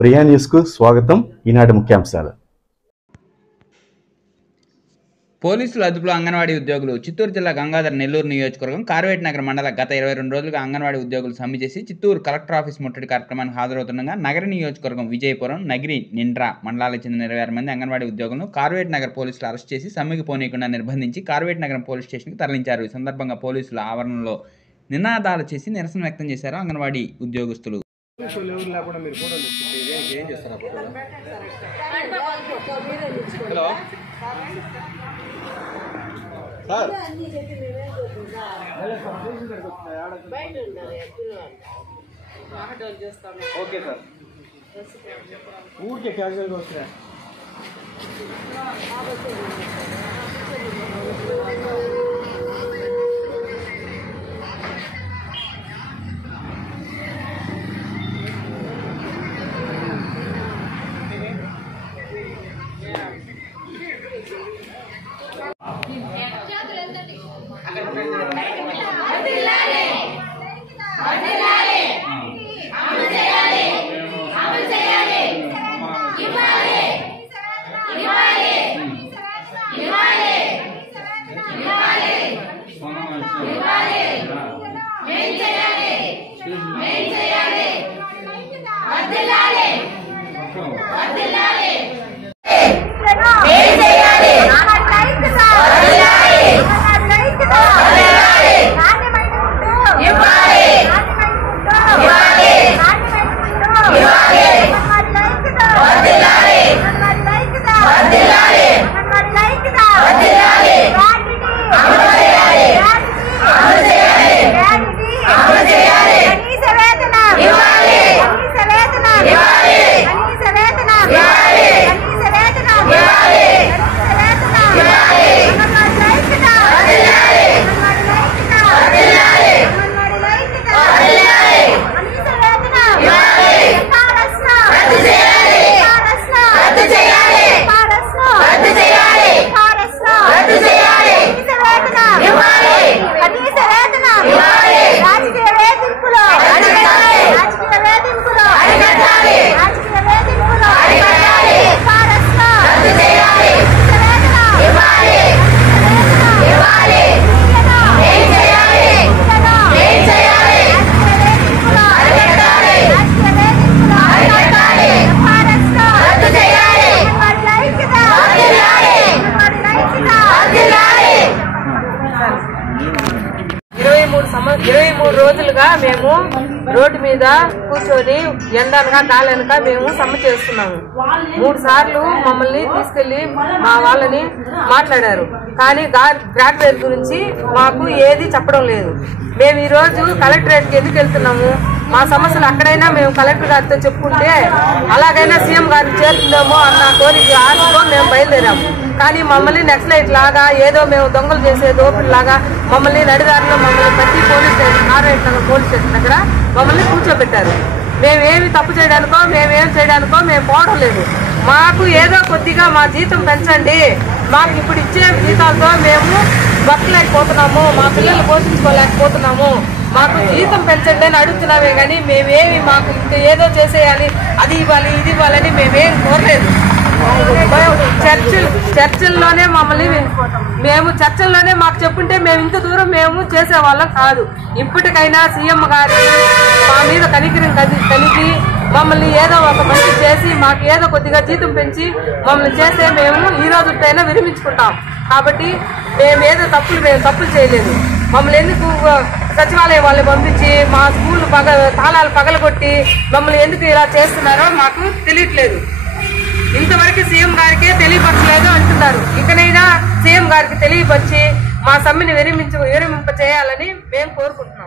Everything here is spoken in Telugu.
ప్రియా న్యూస్కు స్వాగతం. ఈనాటి ముఖ్యాంశాలు. పోలీసులు అదుపులో అంగన్వాడీ ఉద్యోగులు. చిత్తూరు జిల్లా గంగాధర నెల్లూరు నియోజకవర్గం కార్వేట్ నగర మండల గత 22 రోజులుగా అంగన్వాడీ ఉద్యోగులు సమ్మె చేసి చిత్తూరు కలెక్టర్ ఆఫీస్ ముట్టడి కార్యక్రమానికి హాజరవుతుండగా నగర నియోజకవర్గం విజయపురం, నగిరి, నిండ్రా మండలాలకు చెందిన 26 మంది అంగన్వాడీ ఉద్యోగులను కార్వేట్ నగర్ పోలీసులు అరెస్ట్ చేసి సమ్మెకు పోనీయకుండా నిర్బంధించి కార్వేట్ నగరం పోలీస్ స్టేషన్కి తరలించారు. ఈ సందర్భంగా పోలీసుల ఆవరణలో నినాదాలు చేసి నిరసన వ్యక్తం చేశారు అంగన్వాడీ ఉద్యోగస్తులు. సార్ ఓకే సార్ ఊరికే క్యాజువల్గా వస్తున్నాయి. రోజులుగా మేము రోడ్డు మీద కూర్చొని ఎండనగా కాలనక మేము సమ్మె చేస్తున్నాము. 3 సార్లు మమ్మల్ని తీసుకెళ్లి మా వాళ్ళని మాట్లాడారు, కానీ గ్రాడ్యుయేట్ గురించి మాకు ఏది చెప్పడం లేదు. మేము ఈ రోజు కలెక్టరేట్కి ఎందుకు వెళ్తున్నాము, మా సమస్యలు అక్కడైనా మేము కలెక్టర్ గారితో చెప్పుకుంటే అలాగైనా సీఎం గారిని చేరుతుందేమో అన్న కోరిక ఆశతో మేము బయలుదేరాము. కానీ మమ్మల్ని నక్సలైట్ లాగా ఏదో మేము దొంగలు చేసే దోపిడిలాగా మమ్మల్ని నడిదారిలో మమ్మల్ని ప్రతి police station కార్వేట్ Nagar police station దగ్గర మమ్మల్ని కూర్చోబెట్టారు. మేమేమి తప్పు చేయడానికో మేమేం చేయడానికో మేము పోవడం లేదు. మాకు ఏదో కొద్దిగా మా జీతం పెంచండి, మాకు ఇప్పుడు ఇచ్చే జీతాలతో మేము బతకలేకపోతున్నాము, మా పిల్లలు పోషించుకోలేకపోతున్నాము, మాకు జీతం పెంచండి అని అడుగుతున్నామే. కానీ మేమేమి మాకు ఇంకా ఏదో చేసేయాలి, అది ఇవ్వాలి ఇది ఇవ్వాలని మేమేం కోరలేదు. చర్చల్లోనే మమ్మల్ని చర్చల్లోనే మాకు చెప్పుంటే మేము ఇంత దూరం మేము చేసేవాళ్ళం కాదు. ఇప్పటికైనా సీఎం గారి మా మీద కనికరం కలిగి మమ్మల్ని ఏదో ఒక మంచి చేసి మాకు ఏదో కొద్దిగా జీతం పెంచి మమ్మల్ని చేస్తే మేము ఈ రోజుకైనా విరమించుకుంటాం. కాబట్టి మేము తప్పులు చేయలేదు. మమ్మల్ని ఎందుకు సచివాలయం వాళ్ళని పంపించి మా స్కూల్ తాళాలు పగలగొట్టి మమ్మల్ని ఎందుకు ఇలా చేస్తున్నారో మాకు తెలియట్లేదు. ఇంతవరకు సీఎం గారికే తెలియపరచలేదు అంటున్నారు. ఇకనైనా సీఎం గారికి తెలియపరిచి మా సమ్మెని విరమింప చేయాలని మేము కోరుకుంటున్నాం.